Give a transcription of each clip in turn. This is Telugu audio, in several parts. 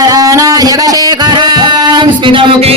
స్ఫురత్తారాణాయ శేఖరాం స్మితముఖీ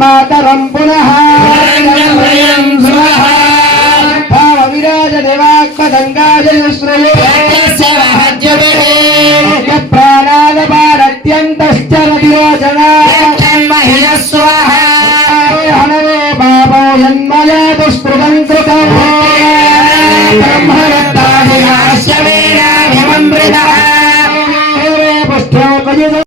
మాతరం పునః భావవిరాజ దేవాక్వదంగాజయశ్రయే ప్రాణాదపారత్యంతశ్చ రతిరోచనా హనవే బాబో యన్మయా దుష్పృతం కృతం బ్రహ్మరత్తాభిలాశ్యవేనాభిమృత పుష్ట్యోపయుతం